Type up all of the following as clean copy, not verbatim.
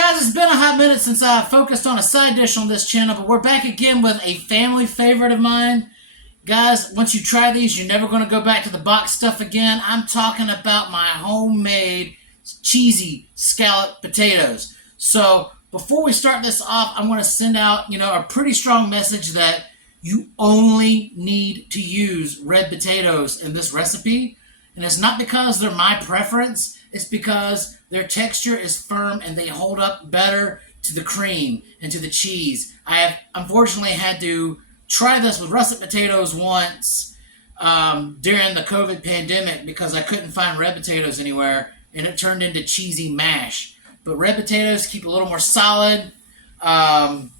guys, it's been a hot minute since I focused on a side dish on this channel, but we're back again with a family favorite of mine. Guys, once you try these, you're never going to go back to the box stuff again. I'm talking about my homemade cheesy scalloped potatoes. So before we start this off, I'm going to send out, a pretty strong message that you only need to use red potatoes in this recipe. And it's not because they're my preference. It's because their texture is firm and they hold up better to the cream and to the cheese. I have unfortunately had to try this with russet potatoes once during the COVID pandemic because I couldn't find red potatoes anywhere, and it turned into cheesy mash. But red potatoes keep a little more solid, and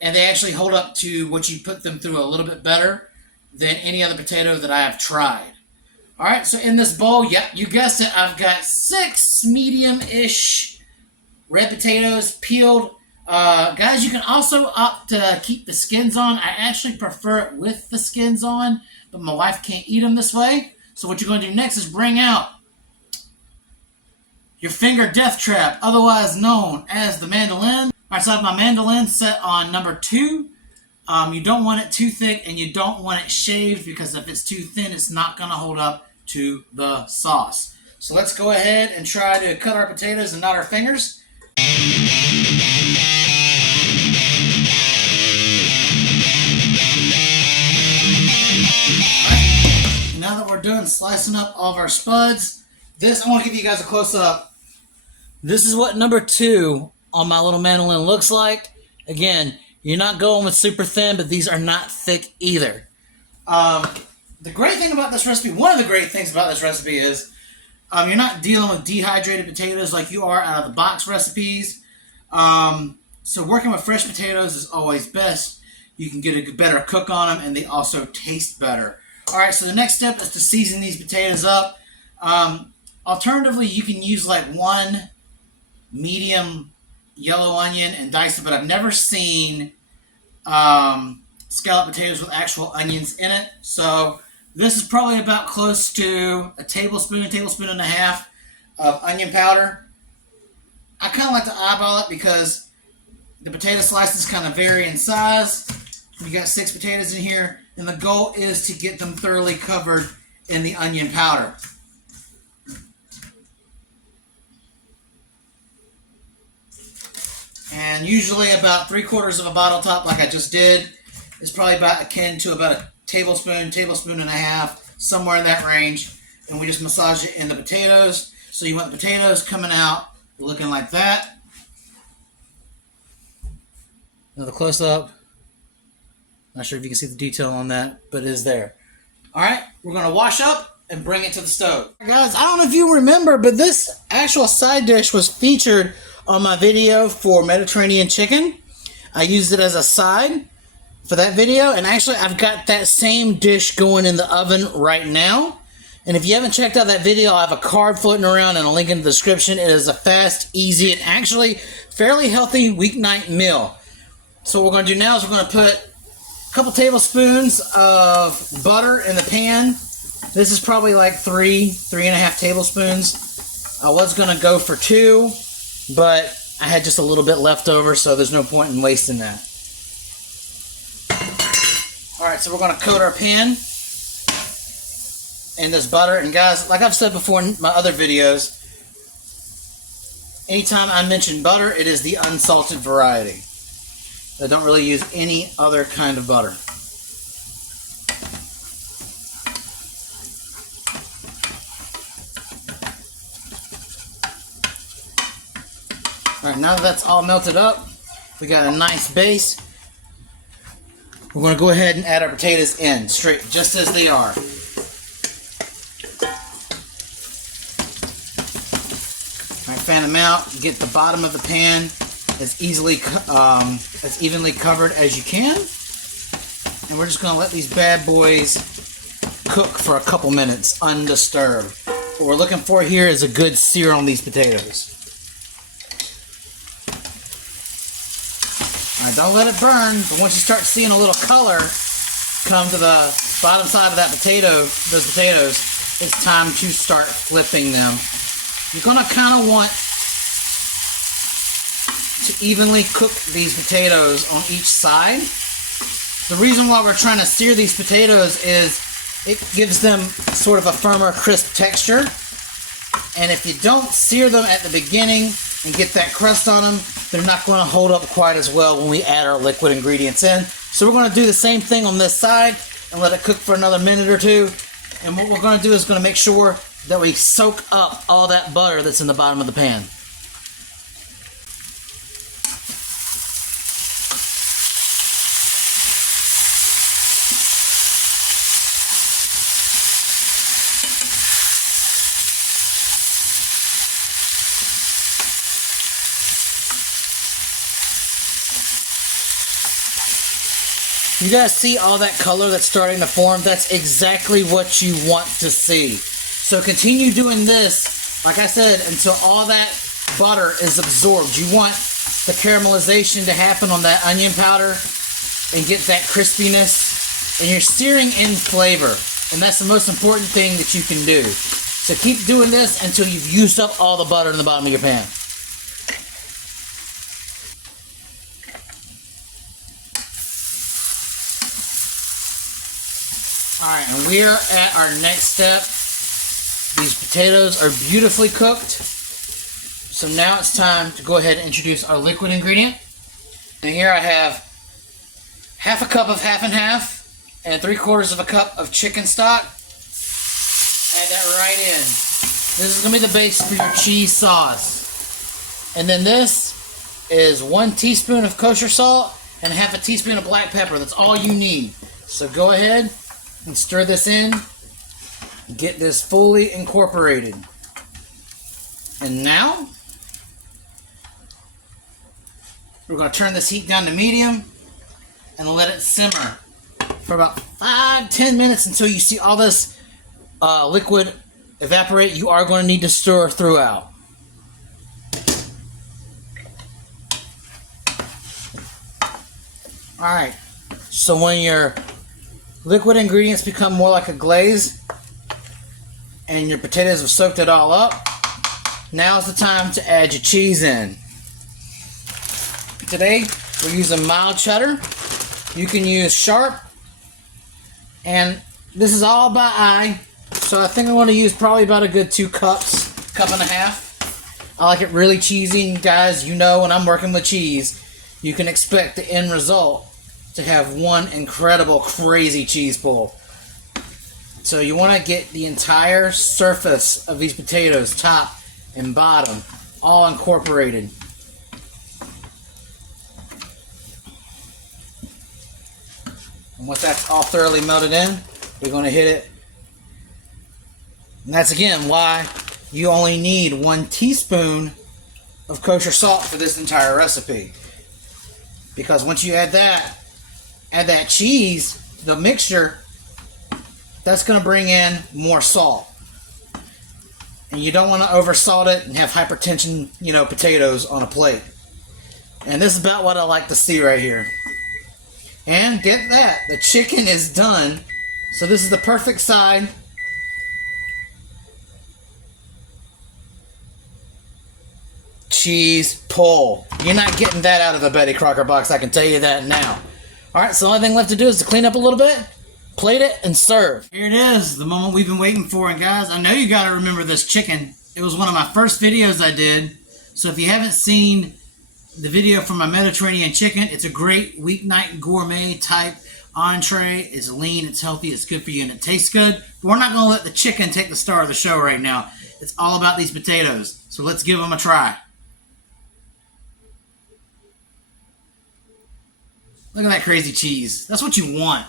they actually hold up to what you put them through a little bit better than any other potato that I have tried. All right, so in this bowl, yep, you guessed it, I've got 6 medium-ish red potatoes peeled. Guys, you can also opt to keep the skins on. I actually prefer it with the skins on, but my wife can't eat them this way. So what you're going to do next is bring out your finger death trap, otherwise known as the mandolin. All right, so I have my mandolin set on number 2. You don't want it too thick and you don't want it shaved because if it's too thin, it's not going to hold up to the sauce. So let's go ahead and try to cut our potatoes and not our fingers. Right. Now that we're done slicing up all of our spuds, I want to give you guys a close-up. This is what number 2 on my little mandolin looks like. Again, you're not going with super thin, but these are not thick either. The great thing about this recipe, one of the great things about this recipe is you're not dealing with dehydrated potatoes like you are out of the box recipes. So working with fresh potatoes is always best. You can get a better cook on them, and they also taste better. All right, so the next step is to season these potatoes up. Alternatively, you can use like 1 medium yellow onion and dice it, but I've never seen scalloped potatoes with actual onions in it. So this is probably about close to a tablespoon and a half of onion powder. I kind of like to eyeball it because the potato slices kind of vary in size. You got 6 potatoes in here, and the goal is to get them thoroughly covered in the onion powder. And usually about 3/4 of a bottle top, like I just did, is probably about akin to about a tablespoon and a half, somewhere in that range. And we just massage it in the potatoes. So you want the potatoes coming out looking like that. Another close-up. Not sure if you can see the detail on that, but it is there. All right, we're going to wash up and bring it to the stove. Guys, I don't know if you remember, but this actual side dish was featured on my video for Mediterranean chicken. I used it as a side for that video, and actually I've got that same dish going in the oven right now. And if you haven't checked out that video, I have a card floating around and a link in the description. It is a fast, easy, and actually fairly healthy weeknight meal. So what we're going to do now is we're going to put a couple tablespoons of butter in the pan. This is probably like 3.5 tablespoons. I was going to go for 2, but I had just a little bit left over, so there's no point in wasting that. Alright, so we're going to coat our pan in this butter. And guys, like I've said before in my other videos, anytime I mention butter, it is the unsalted variety. I don't really use any other kind of butter. Alright, now that that's all melted up, we got a nice base. We're going to go ahead and add our potatoes in, straight, just as they are. Alright, fan them out, get the bottom of the pan as evenly covered as you can. And we're just going to let these bad boys cook for a couple minutes, undisturbed. What we're looking for here is a good sear on these potatoes. Now, don't let it burn, but once you start seeing a little color come to the bottom side of those potatoes, it's time to start flipping them. You're going to kind of want to evenly cook these potatoes on each side. The reason why we're trying to sear these potatoes is it gives them sort of a firmer, crisp texture. And if you don't sear them at the beginning and get that crust on them, they're not going to hold up quite as well when we add our liquid ingredients in. So we're going to do the same thing on this side and let it cook for another minute or two. And what we're going to do is going to make sure that we soak up all that butter that's in the bottom of the pan. You guys see all that color that's starting to form? That's exactly what you want to see. So continue doing this, like I said, until all that butter is absorbed. You want the caramelization to happen on that onion powder and get that crispiness. And you're searing in flavor. And that's the most important thing that you can do. So keep doing this until you've used up all the butter in the bottom of your pan. Alright, and we are at our next step. These potatoes are beautifully cooked. So now it's time to go ahead and introduce our liquid ingredient. And here I have half a cup of half and half and 3/4 of a cup of chicken stock. Add that right in. This is going to be the base for your cheese sauce. And then this is 1 teaspoon of kosher salt and half a teaspoon of black pepper. That's all you need. So go ahead and stir this in. Get this fully incorporated. And now we're going to turn this heat down to medium and let it simmer for about 5-10 minutes until you see all this liquid evaporate. You are going to need to stir throughout. Alright, so when your liquid ingredients become more like a glaze and your potatoes have soaked it all up, now's the time to add your cheese in. Today we're using mild cheddar. You can use sharp, and this is all by eye, so I think I'm going to use probably about a good 2 cups, cup and a half. I like it really cheesy, and guys, you know when I'm working with cheese, you can expect the end result to have one incredible, crazy cheese pull. So you want to get the entire surface of these potatoes, top and bottom, all incorporated. And once that's all thoroughly melted in, we're going to hit it. And that's again why you only need 1 teaspoon of kosher salt for this entire recipe. Because once you add that cheese, the mixture, that's going to bring in more salt. And you don't want to oversalt it and have hypertension, potatoes on a plate. And this is about what I like to see right here. And get that, the chicken is done. So this is the perfect side. Cheese pull. You're not getting that out of the Betty Crocker box, I can tell you that now. Alright, so the only thing left to do is to clean up a little bit, plate it, and serve. Here it is, the moment we've been waiting for. And guys, I know you got to remember this chicken. It was one of my first videos I did. So if you haven't seen the video for my Mediterranean chicken, it's a great weeknight gourmet type entree. It's lean, it's healthy, it's good for you, and it tastes good. But we're not going to let the chicken take the star of the show right now. It's all about these potatoes. So let's give them a try. Look at that crazy cheese. That's what you want.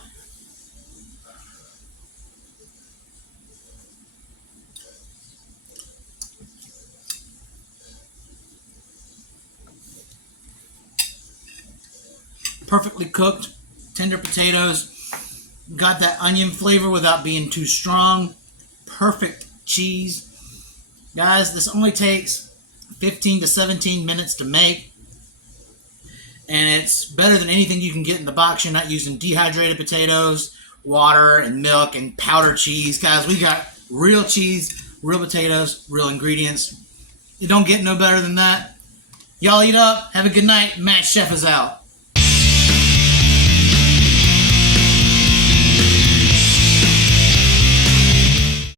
Perfectly cooked, tender potatoes. Got that onion flavor without being too strong. Perfect cheese. Guys, this only takes 15 to 17 minutes to make. And it's better than anything you can get in the box. You're not using dehydrated potatoes, water, and milk, and powdered cheese. Guys, we got real cheese, real potatoes, real ingredients. It don't get no better than that. Y'all eat up. Have a good night. Matt Chef is out.